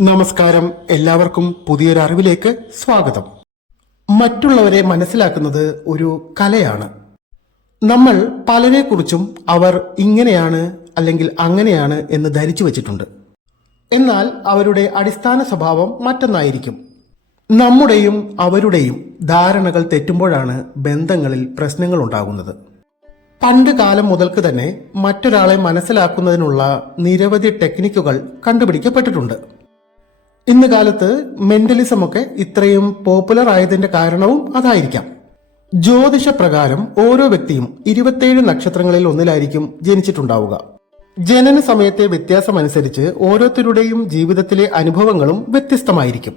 നമസ്കാരം. എല്ലാവർക്കും പുതിയൊരു അറിവിലേക്ക് സ്വാഗതം. മറ്റുള്ളവരെ മനസ്സിലാക്കുന്നത് ഒരു കലയാണ്. നമ്മൾ പലരെക്കുറിച്ചും അവർ ഇങ്ങനെയാണ് അല്ലെങ്കിൽ അങ്ങനെയാണ് എന്ന് ധരിച്ചു വച്ചിട്ടുണ്ട്. എന്നാൽ അവരുടെ അടിസ്ഥാന സ്വഭാവം മറ്റൊന്നായിരിക്കും. നമ്മുടെയും അവരുടെയും ധാരണകൾ തെറ്റുമ്പോഴാണ് ബന്ധങ്ങളിൽ പ്രശ്നങ്ങൾ ഉണ്ടാകുന്നത്. പണ്ട് കാലം മുതൽക്ക് തന്നെ മറ്റൊരാളെ മനസ്സിലാക്കുന്നതിനുള്ള നിരവധി ടെക്നിക്കുകൾ കണ്ടുപിടിക്കപ്പെട്ടിട്ടുണ്ട്. ഇന്ന് കാലത്ത് മെന്റലിസം ഒക്കെ ഇത്രയും പോപ്പുലർ ആയതിന്റെ കാരണവും അതായിരിക്കാം. ജ്യോതിഷ പ്രകാരം ഓരോ വ്യക്തിയും 27 നക്ഷത്രങ്ങളിൽ ഒന്നിലായിരിക്കും ജനിച്ചിട്ടുണ്ടാവുക. ജനന സമയത്തെ വ്യത്യാസമനുസരിച്ച് ഓരോരുത്തരുടെയും ജീവിതത്തിലെ അനുഭവങ്ങളും വ്യത്യസ്തമായിരിക്കും.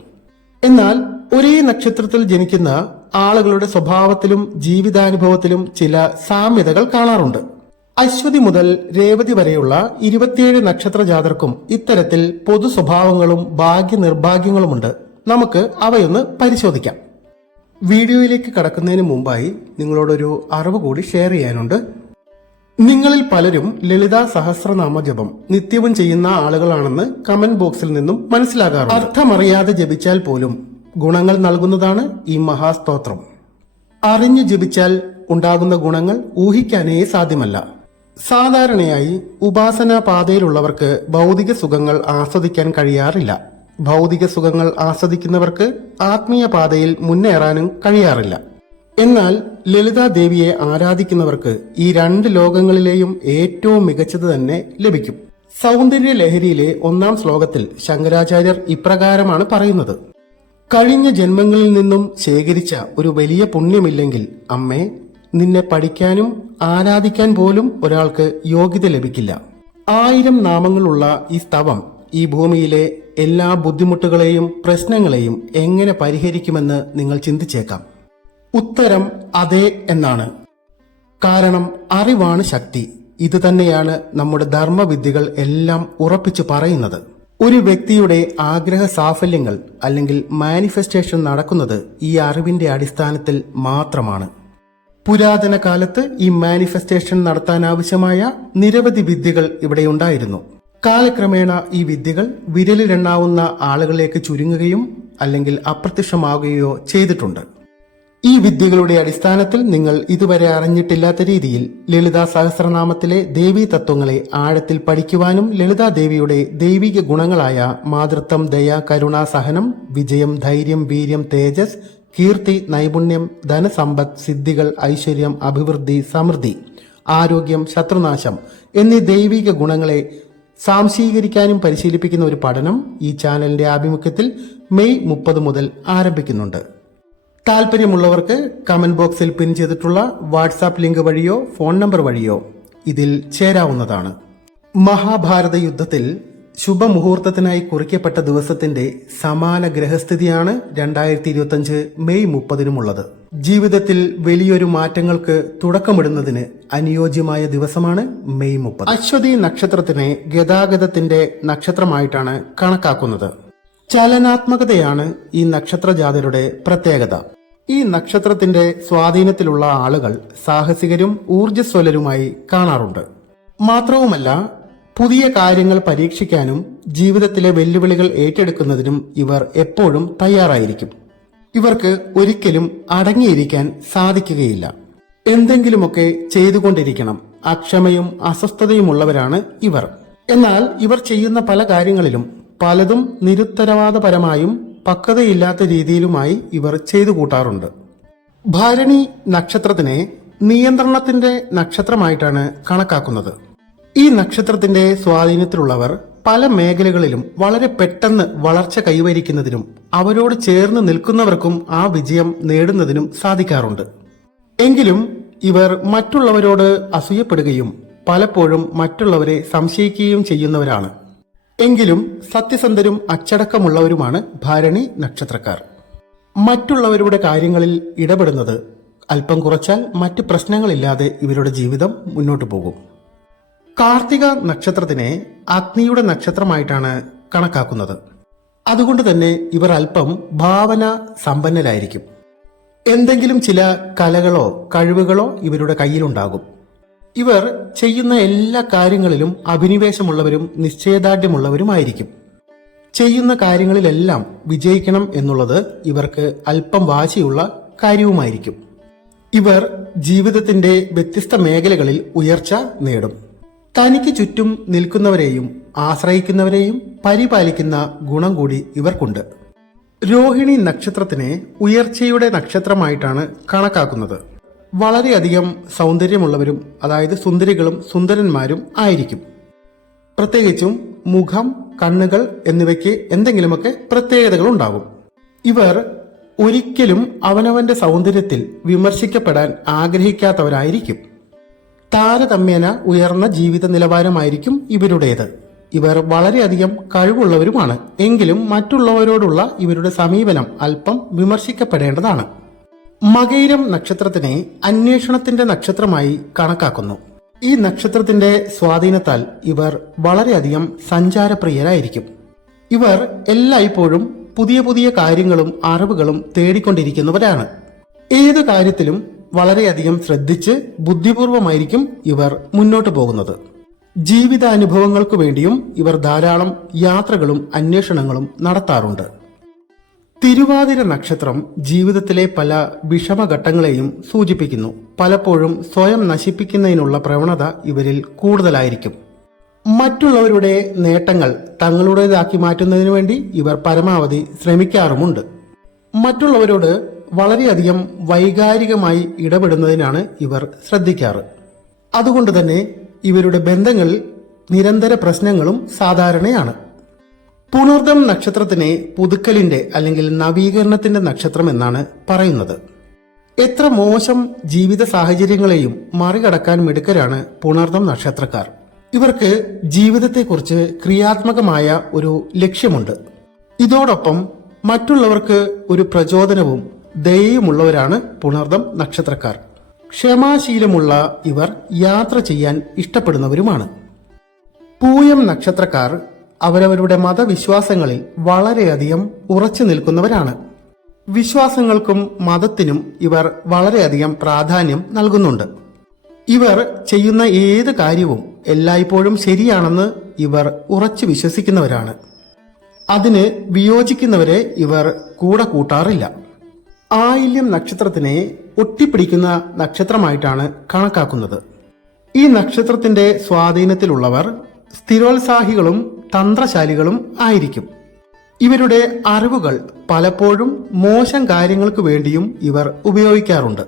എന്നാൽ ഒരേ നക്ഷത്രത്തിൽ ജനിക്കുന്ന ആളുകളുടെ സ്വഭാവത്തിലും ജീവിതാനുഭവത്തിലും ചില സാമ്യതകൾ കാണാറുണ്ട്. അശ്വതി മുതൽ രേവതി വരെയുള്ള 27 നക്ഷത്ര ജാതർക്കും ഇത്തരത്തിൽ പൊതു സ്വഭാവങ്ങളും ഭാഗ്യ നിർഭാഗ്യങ്ങളുമുണ്ട്. നമുക്ക് അവയൊന്ന് പരിശോധിക്കാം. വീഡിയോയിലേക്ക് കടക്കുന്നതിന് മുമ്പായി നിങ്ങളോടൊരു അറിവ് കൂടി ഷെയർ ചെയ്യാനുണ്ട്. നിങ്ങളിൽ പലരും ലളിതാ സഹസ്രനാമ ജപം നിത്യവും ചെയ്യുന്ന ആളുകളാണെന്ന് കമന്റ് ബോക്സിൽ നിന്നും മനസ്സിലാകാറുണ്ട്. അർത്ഥമറിയാതെ ജപിച്ചാൽ പോലും ഗുണങ്ങൾ നൽകുന്നതാണ് ഈ മഹാസ്തോത്രം. അറിഞ്ഞു ജപിച്ചാൽ ഉണ്ടാകുന്ന ഗുണങ്ങൾ ഊഹിക്കാനേ സാധ്യമല്ല. സാധാരണയായി ഉപാസനാ പാതയിലുള്ളവർക്ക് ഭൗതിക സുഖങ്ങൾ ആസ്വദിക്കാൻ കഴിയാറില്ല. ഭൗതിക സുഖങ്ങൾ ആസ്വദിക്കുന്നവർക്ക് ആത്മീയ പാതയിൽ മുന്നേറാനും കഴിയാറില്ല. എന്നാൽ ലളിതാ ദേവിയെ ആരാധിക്കുന്നവർക്ക് ഈ രണ്ട് ലോകങ്ങളിലെയും ഏറ്റവും മികച്ചത് തന്നെ ലഭിക്കും. സൗന്ദര്യ ലഹരിയിലെ 1-ാം ശ്ലോകത്തിൽ ശങ്കരാചാര്യർ ഇപ്രകാരമാണ് പറയുന്നത്: കഴിഞ്ഞ ജന്മങ്ങളിൽ നിന്നും ശേഖരിച്ച ഒരു വലിയ പുണ്യമില്ലെങ്കിൽ അമ്മേ, നിന്നെ പഠിക്കാനും ആരാധിക്കാൻ പോലും ഒരാൾക്ക് യോഗ്യത ലഭിക്കില്ല. 1000 നാമങ്ങളുള്ള ഈ സ്തവം ഈ ഭൂമിയിലെ എല്ലാ ബുദ്ധിമുട്ടുകളെയും പ്രശ്നങ്ങളെയും എങ്ങനെ പരിഹരിക്കുമെന്ന് നിങ്ങൾ ചിന്തിച്ചേക്കാം. ഉത്തരം അതെ എന്നാണ്. കാരണം അറിവാണ് ശക്തി. ഇത് തന്നെയാണ് നമ്മുടെ ധർമ്മവിദ്യകൾ എല്ലാം ഉറപ്പിച്ചു പറയുന്നത്. ഒരു വ്യക്തിയുടെ ആഗ്രഹ സാഫല്യങ്ങൾ അല്ലെങ്കിൽ മാനിഫെസ്റ്റേഷൻ നടക്കുന്നത് ഈ അറിവിന്റെ അടിസ്ഥാനത്തിൽ മാത്രമാണ്. പുരാതന കാലത്ത് ഈ മാനിഫെസ്റ്റേഷൻ നടത്താനാവശ്യമായ നിരവധി വിദ്യകൾ ഇവിടെ ഉണ്ടായിരുന്നു. കാലക്രമേണ ഈ വിദ്യകൾ വിരലിലെണ്ണാവുന്ന ആളുകളിലേക്ക് ചുരുങ്ങുകയും അല്ലെങ്കിൽ അപ്രത്യക്ഷമാവുകയോ ചെയ്തിട്ടുണ്ട്. ഈ വിദ്യകളുടെ അടിസ്ഥാനത്തിൽ നിങ്ങൾ ഇതുവരെ അറിഞ്ഞിട്ടില്ലാത്ത രീതിയിൽ ലളിതാ സഹസ്രനാമത്തിലെ ദേവീ തത്വങ്ങളെ ആഴത്തിൽ പഠിക്കുവാനും ലളിതാ ദേവിയുടെ ദൈവിക ഗുണങ്ങളായ മാതൃത്വം, ദയ, കരുണ, സഹനം, വിജയം, ധൈര്യം, വീര്യം, തേജസ്, കീർത്തി, നൈപുണ്യം, ധനസമ്പത്ത്, സിദ്ധികൾ, ഐശ്വര്യം, അഭിവൃദ്ധി, സമൃദ്ധി, ആരോഗ്യം, ശത്രുനാശം എന്നീ ദൈവിക ഗുണങ്ങളെ സാംശീകരിക്കാനും പരിശീലിപ്പിക്കുന്ന ഒരു പഠനം ഈ ചാനലിന്റെ ആഭിമുഖ്യത്തിൽ മെയ് 30 മുതൽ ആരംഭിക്കുന്നുണ്ട്. താല്പര്യമുള്ളവർക്ക് കമന്റ് ബോക്സിൽ പിൻ ചെയ്തിട്ടുള്ള വാട്സാപ്പ് ലിങ്ക് വഴിയോ ഫോൺ നമ്പർ വഴിയോ ഇതിൽ ചേരാവുന്നതാണ്. മഹാഭാരത യുദ്ധത്തിൽ ശുഭമുഹൂർത്തത്തിനായി കുറിക്കപ്പെട്ട ദിവസത്തിന്റെ സമാന ഗ്രഹസ്ഥിതിയാണ് 2025 മെയ് 30-നുമുള്ളത്. ജീവിതത്തിൽ വലിയൊരു മാറ്റങ്ങൾക്ക് തുടക്കമിടുന്നതിന് അനുയോജ്യമായ ദിവസമാണ് മെയ് 30. അശ്വതി നക്ഷത്രത്തിനെ ഗതാഗതത്തിന്റെ നക്ഷത്രമായിട്ടാണ് കണക്കാക്കുന്നത്. ചലനാത്മകതയാണ് ഈ നക്ഷത്രജാതരുടെ പ്രത്യേകത. ഈ നക്ഷത്രത്തിന്റെ സ്വാധീനത്തിലുള്ള ആളുകൾ സാഹസികരും ഊർജ്ജസ്വലരുമായി കാണാറുണ്ട്. മാത്രവുമല്ല, പുതിയ കാര്യങ്ങൾ പരീക്ഷിക്കാനും ജീവിതത്തിലെ വെല്ലുവിളികൾ ഏറ്റെടുക്കുന്നതിനും ഇവർ എപ്പോഴും തയ്യാറായിരിക്കും. ഇവർക്ക് ഒരിക്കലും അടങ്ങിയിരിക്കാൻ സാധിക്കുകയില്ല. എന്തെങ്കിലുമൊക്കെ ചെയ്തുകൊണ്ടിരിക്കണം. അക്ഷമയും അസ്വസ്ഥതയുമുള്ളവരാണ് ഇവർ. എന്നാൽ ഇവർ ചെയ്യുന്ന പല കാര്യങ്ങളിലും പലതും നിരുത്തരവാദപരമായും പക്വതയില്ലാത്ത രീതിയിലുമായി ഇവർ ചെയ്തു കൂട്ടാറുണ്ട്. ഭരണി നക്ഷത്രത്തിനെ നിയന്ത്രണത്തിന്റെ നക്ഷത്രമായിട്ടാണ് കണക്കാക്കുന്നത്. ഈ നക്ഷത്രത്തിന്റെ സ്വാധീനത്തിലുള്ളവർ പല മേഖലകളിലും വളരെ പെട്ടെന്ന് വളർച്ച കൈവരിക്കുന്നതിനും അവരോട് ചേർന്ന് നിൽക്കുന്നവർക്കും ആ വിജയം നേടുന്നതിനും സാധിക്കാറുണ്ട്. എങ്കിലും ഇവർ മറ്റുള്ളവരോട് അസൂയപ്പെടുകയും പലപ്പോഴും മറ്റുള്ളവരെ സംശയിക്കുകയും ചെയ്യുന്നവരാണ്. എങ്കിലും സത്യസന്ധരും അച്ചടക്കമുള്ളവരുമാണ് ഭരണി നക്ഷത്രക്കാർ. മറ്റുള്ളവരുടെ കാര്യങ്ങളിൽ ഇടപെടുന്നത് അല്പം കുറച്ചാൽ മറ്റ് പ്രശ്നങ്ങളില്ലാതെ ഇവരുടെ ജീവിതം മുന്നോട്ടു പോകും. കാർത്തിക നക്ഷത്രത്തിനെ അഗ്നിയുടെ നക്ഷത്രമായിട്ടാണ് കണക്കാക്കുന്നത്. അതുകൊണ്ട് തന്നെ ഇവർ അല്പം ഭാവന സമ്പന്നരായിരിക്കും. എന്തെങ്കിലും ചില കലകളോ കഴിവുകളോ ഇവരുടെ കയ്യിലുണ്ടാകും. ഇവർ ചെയ്യുന്ന എല്ലാ കാര്യങ്ങളിലും അഭിനിവേശമുള്ളവരും നിശ്ചയദാർഢ്യമുള്ളവരുമായിരിക്കും. ചെയ്യുന്ന കാര്യങ്ങളിലെല്ലാം വിജയിക്കണം എന്നുള്ളത് ഇവർക്ക് അല്പം വാശിയുള്ള കാര്യവുമായിരിക്കും. ഇവർ ജീവിതത്തിന്റെ വ്യത്യസ്ത മേഖലകളിൽ ഉയർച്ച നേടും. തനിക്ക് ചുറ്റും നിൽക്കുന്നവരെയും ആശ്രയിക്കുന്നവരെയും പരിപാലിക്കുന്ന ഗുണം കൂടി ഇവർക്കുണ്ട്. രോഹിണി നക്ഷത്രത്തിനെ ഉയർച്ചയുടെ നക്ഷത്രമായിട്ടാണ് കണക്കാക്കുന്നത്. വളരെയധികം സൗന്ദര്യമുള്ളവരും, അതായത് സുന്ദരികളും സുന്ദരന്മാരും ആയിരിക്കും. പ്രത്യേകിച്ചും മുഖം, കണ്ണുകൾ എന്നിവയ്ക്ക് എന്തെങ്കിലുമൊക്കെ പ്രത്യേകതകൾ ഉണ്ടാകും. ഇവർ ഒരിക്കലും അവനവന്റെ സൗന്ദര്യത്തിൽ വിമർശിക്കപ്പെടാൻ ആഗ്രഹിക്കാത്തവരായിരിക്കും. താരതമ്യേന ഉയർന്ന ജീവിത നിലവാരമായിരിക്കും ഇവരുടേത്. ഇവർ വളരെയധികം കഴിവുള്ളവരുമാണ്. എങ്കിലും മറ്റുള്ളവരോടുള്ള ഇവരുടെ സമീപനം അല്പം വിമർശിക്കപ്പെടേണ്ടതാണ്. മകയിരം നക്ഷത്രത്തിനെ അന്വേഷണത്തിന്റെ നക്ഷത്രമായി കണക്കാക്കുന്നു. ഈ നക്ഷത്രത്തിന്റെ സ്വാധീനത്താൽ ഇവർ വളരെയധികം സഞ്ചാരപ്രിയരായിരിക്കും. ഇവർ എല്ലായ്പ്പോഴും പുതിയ പുതിയ കാര്യങ്ങളും അറിവുകളും തേടിക്കൊണ്ടിരിക്കുന്നവരാണ്. ഏതു കാര്യത്തിലും വളരെയധികം ശ്രദ്ധിച്ച് ബുദ്ധിപൂർവമായിരിക്കും ഇവർ മുന്നോട്ടു പോകുന്നത്. ജീവിതാനുഭവങ്ങൾക്കു വേണ്ടിയും ഇവർ ധാരാളം യാത്രകളും അന്വേഷണങ്ങളും നടത്താറുണ്ട്. തിരുവാതിര നക്ഷത്രം ജീവിതത്തിലെ പല വിഷമഘട്ടങ്ങളെയും സൂചിപ്പിക്കുന്നു. പലപ്പോഴും സ്വയം നശിപ്പിക്കുന്നതിനുള്ള പ്രവണത ഇവരിൽ കൂടുതലായിരിക്കും. മറ്റുള്ളവരുടെ നേട്ടങ്ങൾ തങ്ങളുടേതാക്കി മാറ്റുന്നതിനു വേണ്ടി ഇവർ പരമാവധി ശ്രമിക്കാറുമുണ്ട്. മറ്റുള്ളവരോട് വളരെയധികം വൈകാരികമായി ഇടപെടുന്നതിനാണ് ഇവർ ശ്രദ്ധിക്കാറ്. അതുകൊണ്ട് തന്നെ ഇവരുടെ ബന്ധങ്ങളിൽ നിരന്തര പ്രശ്നങ്ങളും സാധാരണയാണ്. പുണർദം നക്ഷത്രത്തിനെ പുതുക്കലിന്റെ അല്ലെങ്കിൽ നവീകരണത്തിന്റെ നക്ഷത്രം എന്നാണ് പറയുന്നത്. എത്ര മോശം ജീവിത സാഹചര്യങ്ങളെയും മറികടക്കാൻ മിടുക്കരാണ് പുണർദം നക്ഷത്രക്കാർ. ഇവർക്ക് ജീവിതത്തെക്കുറിച്ച് ക്രിയാത്മകമായ ഒരു ലക്ഷ്യമുണ്ട്. ഇതോടൊപ്പം മറ്റുള്ളവർക്ക് ഒരു പ്രചോദനവും ദയയുമുള്ളവരാണ് പുണർദം നക്ഷത്രക്കാർ. ക്ഷമാശീലമുള്ള ഇവർ യാത്ര ചെയ്യാൻ ഇഷ്ടപ്പെടുന്നവരുമാണ്. പൂയം നക്ഷത്രക്കാർ അവരവരുടെ മതവിശ്വാസങ്ങളിൽ വളരെയധികം ഉറച്ചു നിൽക്കുന്നവരാണ്. വിശ്വാസങ്ങൾക്കും മതത്തിനും ഇവർ വളരെയധികം പ്രാധാന്യം നൽകുന്നുണ്ട്. ഇവർ ചെയ്യുന്ന ഏത് കാര്യവും എല്ലായ്പ്പോഴും ശരിയാണെന്ന് ഇവർ ഉറച്ചു വിശ്വസിക്കുന്നവരാണ്. അതിന് വിയോജിക്കുന്നവരെ ഇവർ കൂടെ കൂട്ടാറില്ല. ആയില്യം നക്ഷത്രത്തിനെ ഒട്ടിപ്പിടിക്കുന്ന നക്ഷത്രമായിട്ടാണ് കണക്കാക്കുന്നത്. ഈ നക്ഷത്രത്തിന്റെ സ്വാധീനത്തിലുള്ളവർ സ്ഥിരോത്സാഹികളും തന്ത്രശാലികളും ആയിരിക്കും. ഇവരുടെ അറിവുകൾ പലപ്പോഴും മോശം കാര്യങ്ങൾക്ക് വേണ്ടിയും ഇവർ ഉപയോഗിക്കാറുണ്ട്.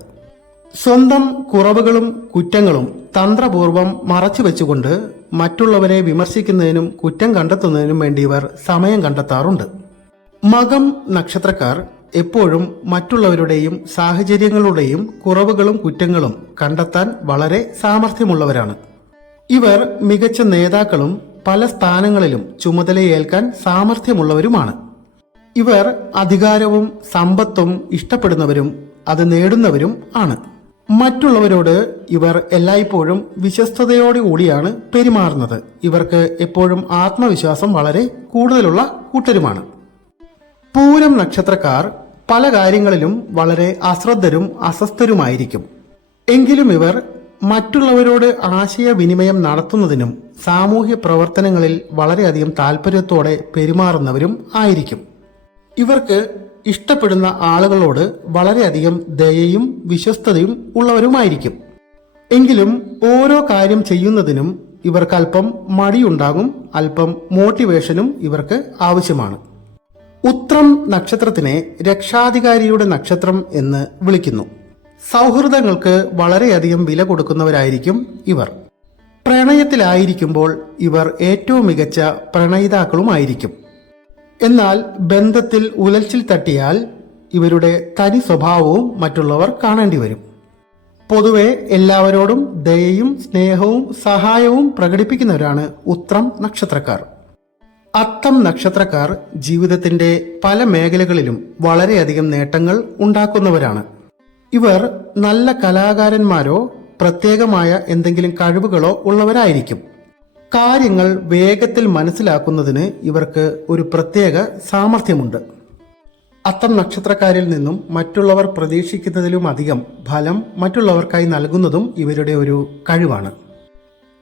സ്വന്തം കുറവുകളും കുറ്റങ്ങളും തന്ത്രപൂർവം മറച്ചുവെച്ചുകൊണ്ട് മറ്റുള്ളവരെ വിമർശിക്കുന്നതിനും കുറ്റം കണ്ടെത്തുന്നതിനും വേണ്ടി ഇവർ സമയം കണ്ടെത്താറുണ്ട്. മകം നക്ഷത്രക്കാർ എപ്പോഴും മറ്റുള്ളവരുടെയും സാഹചര്യങ്ങളുടെയും കുറവുകളും കുറ്റങ്ങളും കണ്ടെത്താൻ വളരെ സാമർഥ്യമുള്ളവരാണ്. ഇവർ മികച്ച നേതാക്കളും പല സ്ഥാനങ്ങളിലും ചുമതലയേൽക്കാൻ സാമർഥ്യമുള്ളവരുമാണ്. ഇവർ അധികാരവും സമ്പത്തും ഇഷ്ടപ്പെടുന്നവരും അത് നേടുന്നവരും ആണ്. മറ്റുള്ളവരോട് ഇവർ എല്ലായ്പ്പോഴും വിശ്വസ്തയോടുകൂടിയാണ് പെരുമാറുന്നത്. ഇവർക്ക് എപ്പോഴും ആത്മവിശ്വാസം വളരെ കൂടുതലുള്ള കൂട്ടരുമാണ്. പൂരം നക്ഷത്രക്കാർ പല കാര്യങ്ങളിലും വളരെ അശ്രദ്ധരും അസ്വസ്ഥരുമായിരിക്കും. എങ്കിലും ഇവർ മറ്റുള്ളവരോട് ആശയവിനിമയം നടത്തുന്നതിനും സാമൂഹ്യ പ്രവർത്തനങ്ങളിൽ വളരെയധികം താല്പര്യത്തോടെ പെരുമാറുന്നവരും ആയിരിക്കും. ഇവർക്ക് ഇഷ്ടപ്പെടുന്ന ആളുകളോട് വളരെയധികം ദയയും വിശ്വസ്തതയും ഉള്ളവരുമായിരിക്കും. എങ്കിലും ഓരോ കാര്യം ചെയ്യുന്നതിനും ഇവർക്ക് അല്പം മടിയുണ്ടാകും, അല്പം മോട്ടിവേഷനും ഇവർക്ക് ആവശ്യമാണ്. ഉത്രം നക്ഷത്രത്തിനെ രക്ഷാധികാരിയുടെ നക്ഷത്രം എന്ന് വിളിക്കുന്നു. സൗഹൃദങ്ങൾക്ക് വളരെയധികം വില കൊടുക്കുന്നവരായിരിക്കും ഇവർ. പ്രണയത്തിലായിരിക്കുമ്പോൾ ഇവർ ഏറ്റവും മികച്ച പ്രണയിതാക്കളുമായിരിക്കും. എന്നാൽ ബന്ധത്തിൽ ഉലച്ചിൽ തട്ടിയാൽ ഇവരുടെ തനി സ്വഭാവവും മറ്റുള്ളവർ കാണേണ്ടി വരും. പൊതുവെ എല്ലാവരോടും ദയയും സ്നേഹവും സഹായവും പ്രകടിപ്പിക്കുന്നവരാണ് ഉത്രം നക്ഷത്രക്കാർ. അത്തം നക്ഷത്രക്കാർ ജീവിതത്തിന്റെ പല മേഖലകളിലും വളരെയധികം നേട്ടങ്ങൾ ഉണ്ടാക്കുന്നവരാണ്. ഇവർ നല്ല കലാകാരന്മാരോ പ്രത്യേകമായ എന്തെങ്കിലും കഴിവുകളോ ഉള്ളവരായിരിക്കും. കാര്യങ്ങൾ വേഗത്തിൽ മനസ്സിലാക്കുന്നതിന് ഇവർക്ക് ഒരു പ്രത്യേക സാമർഥ്യമുണ്ട്. അത്തം നക്ഷത്രക്കാരിൽ നിന്നും മറ്റുള്ളവർ പ്രതീക്ഷിക്കുന്നതിലും അധികം ഫലം മറ്റുള്ളവർക്കായി നൽകുന്നതും ഇവരുടെ ഒരു കഴിവാണ്.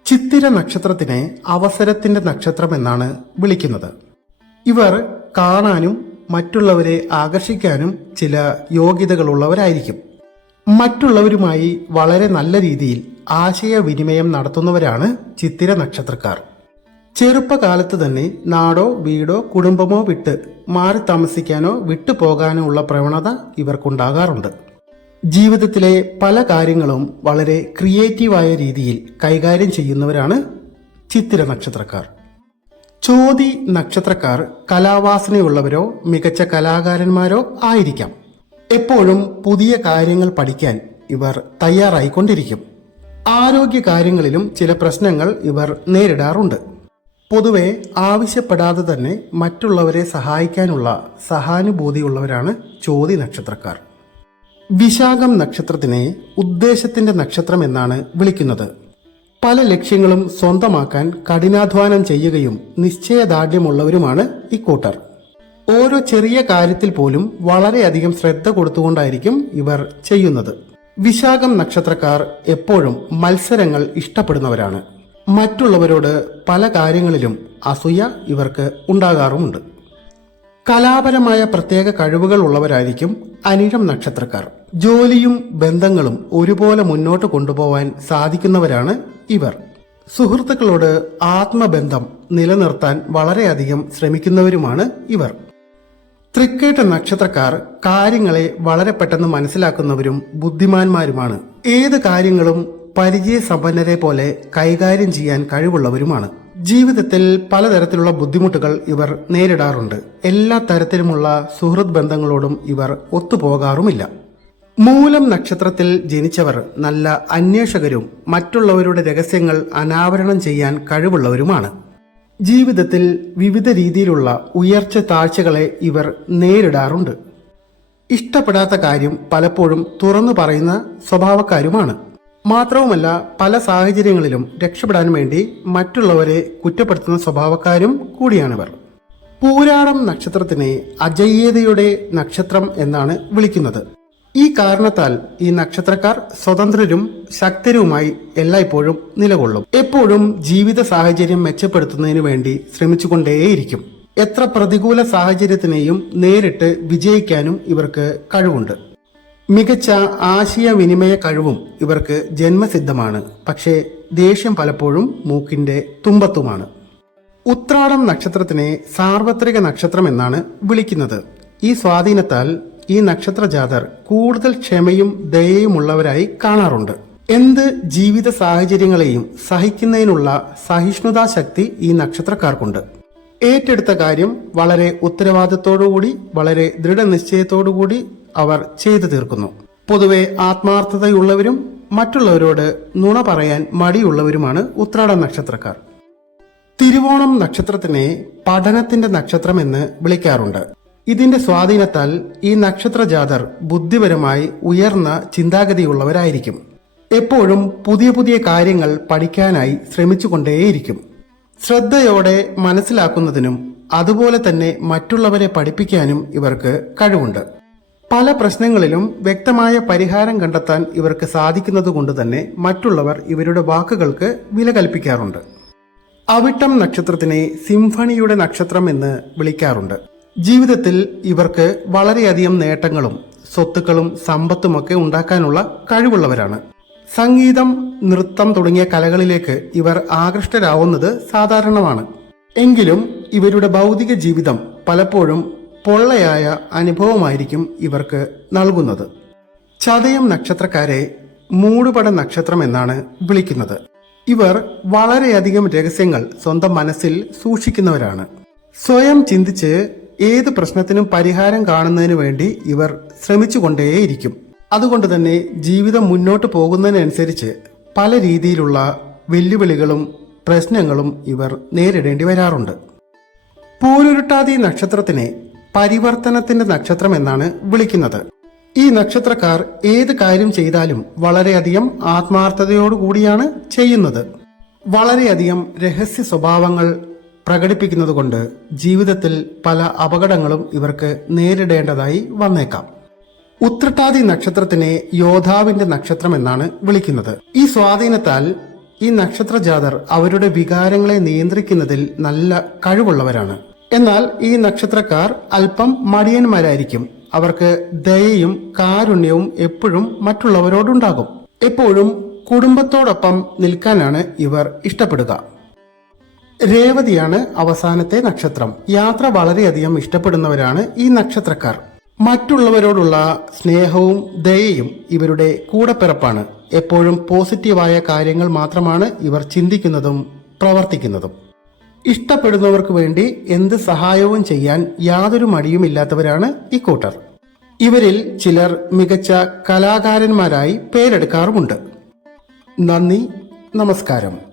ചിത്തിര നക്ഷത്രത്തിനെ അവസരത്തിന്റെ നക്ഷത്രം എന്നാണ് വിളിക്കുന്നത്. ഇവർ കാണാനും മറ്റുള്ളവരെ ആകർഷിക്കാനും ചില യോഗ്യതകളുള്ളവരായിരിക്കും. മറ്റുള്ളവരുമായി വളരെ നല്ല രീതിയിൽ ആശയവിനിമയം നടത്തുന്നവരാണ് ചിത്തിര നക്ഷത്രക്കാർ. ചെറുപ്പകാലത്ത് തന്നെ നാടോ വീടോ കുടുംബമോ വിട്ട് മാറി താമസിക്കാനോ വിട്ടുപോകാനോ ഉള്ള പ്രവണത ഇവർക്കുണ്ടാകാറുണ്ട്. ജീവിതത്തിലെ പല കാര്യങ്ങളും വളരെ ക്രിയേറ്റീവായ രീതിയിൽ കൈകാര്യം ചെയ്യുന്നവരാണ് ചിത്തിര നക്ഷത്രക്കാർ. ചോതി നക്ഷത്രക്കാർ കലാവാസനയുള്ളവരോ മികച്ച കലാകാരന്മാരോ ആയിരിക്കാം. എപ്പോഴും പുതിയ കാര്യങ്ങൾ പഠിക്കാൻ ഇവർ തയ്യാറായിക്കൊണ്ടിരിക്കും. ആരോഗ്യ കാര്യങ്ങളിലും ചില പ്രശ്നങ്ങൾ ഇവർ നേരിടാറുണ്ട്. പൊതുവെ ആവശ്യപ്പെടാതെ തന്നെ മറ്റുള്ളവരെ സഹായിക്കാനുള്ള സഹാനുഭൂതിയുള്ളവരാണ് ചോതി നക്ഷത്രക്കാർ. വിശാഖം നക്ഷത്രത്തിനെ ഉദ്ദേശത്തിന്റെ നക്ഷത്രം എന്നാണ് വിളിക്കുന്നത്. പല ലക്ഷ്യങ്ങളും സ്വന്തമാക്കാൻ കഠിനാധ്വാനം ചെയ്യുകയും നിശ്ചയദാർഢ്യമുള്ളവരുമാണ് ഇക്കൂട്ടർ. ഓരോ ചെറിയ കാര്യത്തിൽ പോലും വളരെയധികം ശ്രദ്ധ കൊടുത്തുകൊണ്ടായിരിക്കും ഇവർ ചെയ്യുന്നത്. വിശാഖം നക്ഷത്രക്കാർ എപ്പോഴും മത്സരങ്ങൾ ഇഷ്ടപ്പെടുന്നവരാണ്. മറ്റുള്ളവരോട് പല കാര്യങ്ങളിലും അസൂയ ഇവർക്ക് ഉണ്ടാകാറുമുണ്ട്. കലാപരമായ പ്രത്യേക കഴിവുകൾ ഉള്ളവരായിരിക്കും അനിഴം നക്ഷത്രക്കാർ. ജോലിയും ബന്ധങ്ങളും ഒരുപോലെ മുന്നോട്ട് കൊണ്ടുപോകാൻ സാധിക്കുന്നവരാണ് ഇവർ. സുഹൃത്തുക്കളോട് ആത്മബന്ധം നിലനിർത്താൻ വളരെയധികം ശ്രമിക്കുന്നവരുമാണ് ഇവർ. തൃക്കേട്ട നക്ഷത്രക്കാർ കാര്യങ്ങളെ വളരെ പെട്ടെന്ന് മനസ്സിലാക്കുന്നവരും ബുദ്ധിമാന്മാരുമാണ്. ഏത് കാര്യങ്ങളും പരിചയസമ്പന്നരെ പോലെ കൈകാര്യം ചെയ്യാൻ കഴിവുള്ളവരുമാണ്. ജീവിതത്തിൽ പലതരത്തിലുള്ള ബുദ്ധിമുട്ടുകൾ ഇവർ നേരിടാറുണ്ട്. എല്ലാ തരത്തിലുമുള്ള സുഹൃത്ത് ബന്ധങ്ങളോടും ഇവർ ഒത്തുപോകാറുമില്ല. മൂലം നക്ഷത്രത്തിൽ ജനിച്ചവർ നല്ല അന്വേഷകരും മറ്റുള്ളവരുടെ രഹസ്യങ്ങൾ അനാവരണം ചെയ്യാൻ കഴിവുള്ളവരുമാണ്. ജീവിതത്തിൽ വിവിധ രീതിയിലുള്ള ഉയർച്ച താഴ്ചകളെ ഇവർ നേരിടാറുണ്ട്. ഇഷ്ടപ്പെടാത്ത കാര്യം പലപ്പോഴും തുറന്നു പറയുന്ന സ്വഭാവക്കാരുമാണ്. മാത്രവുമല്ല പല സാഹചര്യങ്ങളിലും രക്ഷപ്പെടാൻ വേണ്ടി മറ്റുള്ളവരെ കുറ്റപ്പെടുത്തുന്ന സ്വഭാവക്കാരും കൂടിയാണിവർ. പൂരാടം നക്ഷത്രത്തിനെ അജയ്യതയുടെ നക്ഷത്രം എന്നാണ് വിളിക്കുന്നത്. ഈ കാരണത്താൽ ഈ നക്ഷത്രക്കാർ സ്വതന്ത്രരും ശക്തരുമായി എല്ലായ്പ്പോഴും നിലകൊള്ളും. എപ്പോഴും ജീവിത സാഹചര്യം മെച്ചപ്പെടുത്തുന്നതിനു വേണ്ടി ശ്രമിച്ചുകൊണ്ടേയിരിക്കും. എത്ര പ്രതികൂല സാഹചര്യത്തിനെയും നേരിട്ട് വിജയിക്കാനും ഇവർക്ക് കഴിവുണ്ട്. മികച്ച ആശയവിനിമയ കഴിവും ഇവർക്ക് ജന്മസിദ്ധമാണ്. പക്ഷേ ദേഷ്യം പലപ്പോഴും മൂക്കിന്റെ തുമ്പത്തുമാണ്. ഉത്രാടം നക്ഷത്രത്തിനെ സാർവത്രിക നക്ഷത്രം എന്നാണ് വിളിക്കുന്നത്. ഈ സ്വാധീനത്താൽ ഈ നക്ഷത്ര ജാതർ കൂടുതൽ ക്ഷമയും ദയയുമുള്ളവരായി കാണാറുണ്ട്. എന്ത് ജീവിത സാഹചര്യങ്ങളെയും സഹിക്കുന്നതിനുള്ള സഹിഷ്ണുതാശക്തി ഈ നക്ഷത്രക്കാർക്കുണ്ട്. ഏറ്റെടുത്ത കാര്യം വളരെ ഉത്തരവാദിത്തോടുകൂടി വളരെ ദൃഢനിശ്ചയത്തോടുകൂടി അവർ ചെയ്തു തീർക്കുന്നു. പൊതുവെ ആത്മാർത്ഥതയുള്ളവരും മറ്റുള്ളവരോട് നുണ പറയാൻ മടിയുള്ളവരുമാണ് ഉത്രാടം നക്ഷത്രക്കാർ. തിരുവോണം നക്ഷത്രത്തിനെ പഠനത്തിന്റെ നക്ഷത്രം എന്ന് വിളിക്കാറുണ്ട്. ഇതിന്റെ സ്വാധീനത്താൽ ഈ നക്ഷത്ര ജാതർ ബുദ്ധിപരമായി ഉയർന്ന ചിന്താഗതിയുള്ളവരായിരിക്കും. എപ്പോഴും പുതിയ പുതിയ കാര്യങ്ങൾ പഠിക്കാനായി ശ്രമിച്ചുകൊണ്ടേയിരിക്കും. ശ്രദ്ധയോടെ മനസ്സിലാക്കുന്നതിനും അതുപോലെ തന്നെ മറ്റുള്ളവരെ പഠിപ്പിക്കാനും ഇവർക്ക് കഴിവുണ്ട്. പല പ്രശ്നങ്ങളിലും വ്യക്തമായ പരിഹാരം കണ്ടെത്താൻ ഇവർക്ക് സാധിക്കുന്നതുകൊണ്ട് തന്നെ മറ്റുള്ളവർ ഇവരുടെ വാക്കുകൾക്ക് വില കൽപ്പിക്കാറുണ്ട്. അവിട്ടം നക്ഷത്രത്തിനെ സിംഫണിയുടെ നക്ഷത്രം എന്ന് വിളിക്കാറുണ്ട്. ജീവിതത്തിൽ ഇവർക്ക് വളരെയധികം നേട്ടങ്ങളും സ്വത്തുക്കളും സമ്പത്തുമൊക്കെ ഉണ്ടാക്കാനുള്ള കഴിവുള്ളവരാണ്. സംഗീതം, നൃത്തം തുടങ്ങിയ കലകളിലേക്ക് ഇവർ ആകൃഷ്ടരാവുന്നത് സാധാരണമാണ്. എങ്കിലും ഇവരുടെ ഭൗതിക ജീവിതം പലപ്പോഴും പൊള്ളയായ അനുഭവമായിരിക്കും ഇവർക്ക് നൽകുന്നത്. ചതയം നക്ഷത്രക്കാരെ മൂടുപട നക്ഷത്രം എന്നാണ് വിളിക്കുന്നത്. ഇവർ വളരെയധികം രഹസ്യങ്ങൾ സ്വന്തം മനസ്സിൽ സൂക്ഷിക്കുന്നവരാണ്. സ്വയം ചിന്തിച്ച് ഏത് പ്രശ്നത്തിനും പരിഹാരം കാണുന്നതിന് വേണ്ടി ഇവർ ശ്രമിച്ചുകൊണ്ടേയിരിക്കും. അതുകൊണ്ട് തന്നെ ജീവിതം മുന്നോട്ട് പോകുന്നതിനനുസരിച്ച് പല രീതിയിലുള്ള വെല്ലുവിളികളും പ്രശ്നങ്ങളും ഇവർ നേരിടേണ്ടി വരാറുണ്ട്. പൂരുരുട്ടാതി നക്ഷത്രത്തിനെ പരിവർത്തനത്തിന്റെ നക്ഷത്രം എന്നാണ് വിളിക്കുന്നത്. ഈ നക്ഷത്രക്കാർ ഏത് കാര്യം ചെയ്താലും വളരെയധികം ആത്മാർത്ഥതയോടുകൂടിയാണ് ചെയ്യുന്നത്. വളരെയധികം രഹസ്യ സ്വഭാവങ്ങൾ പ്രകടിപ്പിക്കുന്നതുകൊണ്ട് ജീവിതത്തിൽ പല അപകടങ്ങളും ഇവർക്ക് നേരിടേണ്ടതായി വന്നേക്കാം. ഉത്രട്ടാതി നക്ഷത്രത്തിനെ യോദ്ധാവിന്റെ നക്ഷത്രം എന്നാണ് വിളിക്കുന്നത്. ഈ സ്വാധീനത്താൽ ഈ നക്ഷത്ര ജാതർ അവരുടെ വികാരങ്ങളെ നിയന്ത്രിക്കുന്നതിൽ നല്ല കഴിവുള്ളവരാണ്. എന്നാൽ ഈ നക്ഷത്രക്കാർ അല്പം മടിയന്മാരായിരിക്കും. അവർക്ക് ദയയും കാരുണ്യവും എപ്പോഴും മറ്റുള്ളവരോടുണ്ടാകും. എപ്പോഴും കുടുംബത്തോടൊപ്പം നിൽക്കാനാണ് ഇവർ ഇഷ്ടപ്പെടുക. രേവതിയാണ് അവസാനത്തെ നക്ഷത്രം. യാത്ര വളരെയധികം ഇഷ്ടപ്പെടുന്നവരാണ് ഈ നക്ഷത്രക്കാർ. മറ്റുള്ളവരോടുള്ള സ്നേഹവും ദയയും ഇവരുടെ കൂടപ്പിറപ്പാണ്. എപ്പോഴും പോസിറ്റീവായ കാര്യങ്ങൾ മാത്രമാണ് ഇവർ ചിന്തിക്കുന്നതും പ്രവർത്തിക്കുന്നതും. ഇഷ്ടപ്പെടുന്നവർക്ക് വേണ്ടി എന്ത് സഹായവും ചെയ്യാൻ യാതൊരു മടിയുമില്ലാത്തവരാണ് ഇക്കൂട്ടർ. ഇവരിൽ ചിലർ മികച്ച കലാകാരന്മാരായി പേരെടുക്കാറുമുണ്ട്. നന്ദി, നമസ്കാരം.